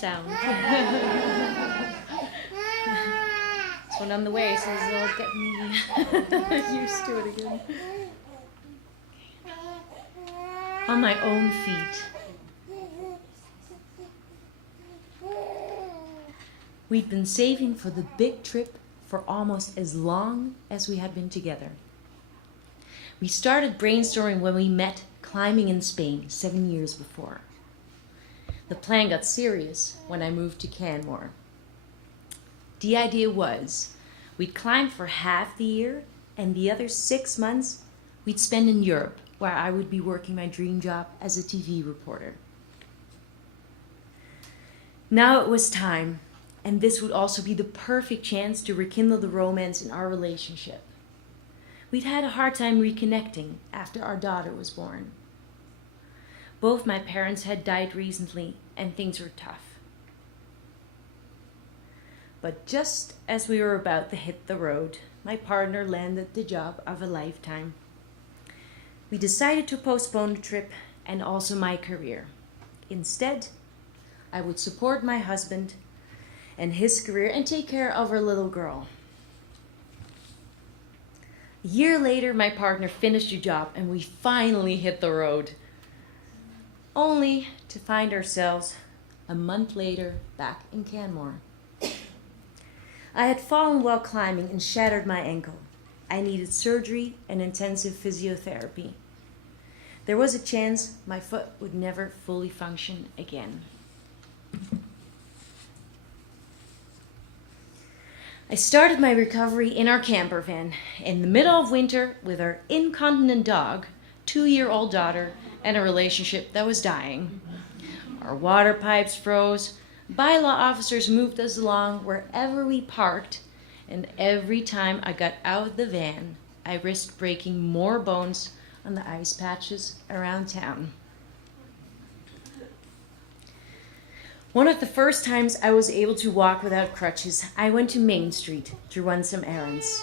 sound. This one on the way says it'll get me used to it again. On my own feet. We'd been saving for the big trip for almost as long as we had been together. We started brainstorming when we met climbing in Spain 7 years before. The plan got serious when I moved to Canmore. The idea was we'd climb for half the year and the other 6 months we'd spend in Europe, where I would be working my dream job as a TV reporter. Now it was time, and this would also be the perfect chance to rekindle the romance in our relationship. We'd had a hard time reconnecting after our daughter was born. Both my parents had died recently, and things were tough. But just as we were about to hit the road, my partner landed the job of a lifetime. We decided to postpone the trip and also my career. Instead, I would support my husband and his career and take care of our little girl. A year later, my partner finished the job and we finally hit the road. Only to find ourselves a month later back in Canmore. I had fallen while climbing and shattered my ankle. I needed surgery and intensive physiotherapy. There was a chance my foot would never fully function again. I started my recovery in our camper van in the middle of winter with our incontinent dog, 2-year-old daughter, and a relationship that was dying. Our water pipes froze. Bylaw officers moved us along wherever we parked, and every time I got out of the van, I risked breaking more bones on the ice patches around town. One of the first times I was able to walk without crutches, I went to Main Street to run some errands.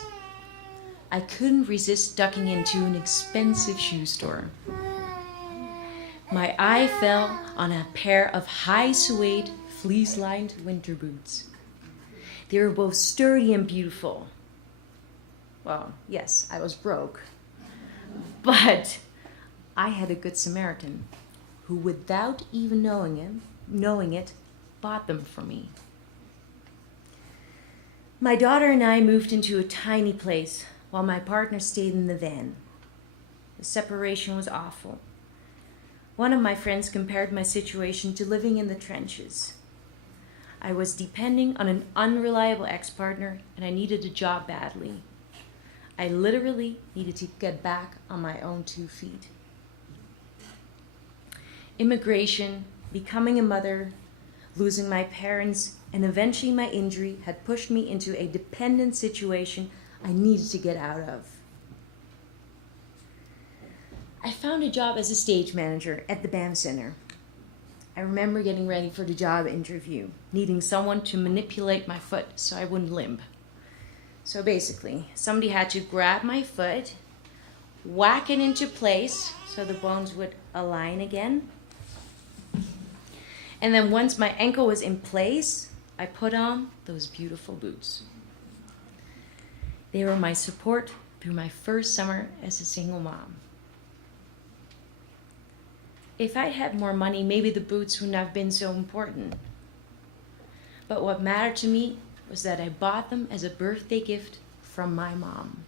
I couldn't resist ducking into an expensive shoe store. My eye fell on a pair of high suede, fleece-lined winter boots. They were both sturdy and beautiful. Well, yes, I was broke. But I had a good Samaritan who, without even knowing it, bought them for me. My daughter and I moved into a tiny place while my partner stayed in the van. The separation was awful. One of my friends compared my situation to living in the trenches. I was depending on an unreliable ex-partner and I needed a job badly. I literally needed to get back on my own 2 feet. Immigration, becoming a mother, losing my parents, and eventually my injury had pushed me into a dependent situation I needed to get out of. I found a job as a stage manager at the BAM Center. I remember getting ready for the job interview, needing someone to manipulate my foot so I wouldn't limp. So basically, somebody had to grab my foot, whack it into place so the bones would align again. And then once my ankle was in place, I put on those beautiful boots. They were my support through my first summer as a single mom. If I had more money, maybe the boots wouldn't have been so important. But what mattered to me was that I bought them as a birthday gift from my mom.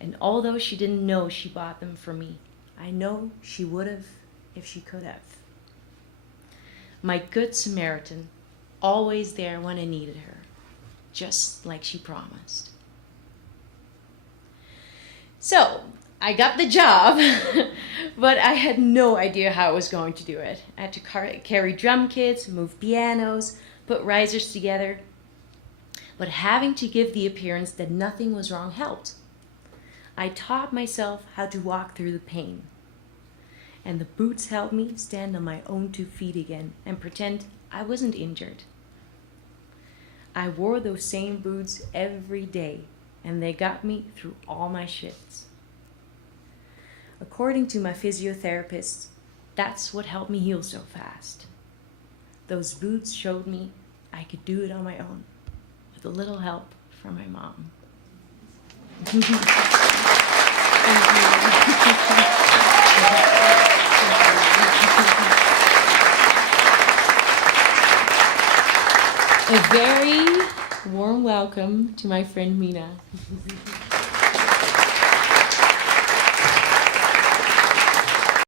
And although she didn't know she bought them for me, I know she would have if she could have. My good Samaritan, always there when I needed her, just like she promised. So, I got the job, but I had no idea how I was going to do it. I had to carry drum kits, move pianos, put risers together. But having to give the appearance that nothing was wrong helped. I taught myself how to walk through the pain. And the boots helped me stand on my own 2 feet again and pretend I wasn't injured. I wore those same boots every day, and they got me through all my shifts. According to my physiotherapist, that's what helped me heal so fast. Those boots showed me I could do it on my own, with a little help from my mom. Thank you. A very warm welcome to my friend Mina.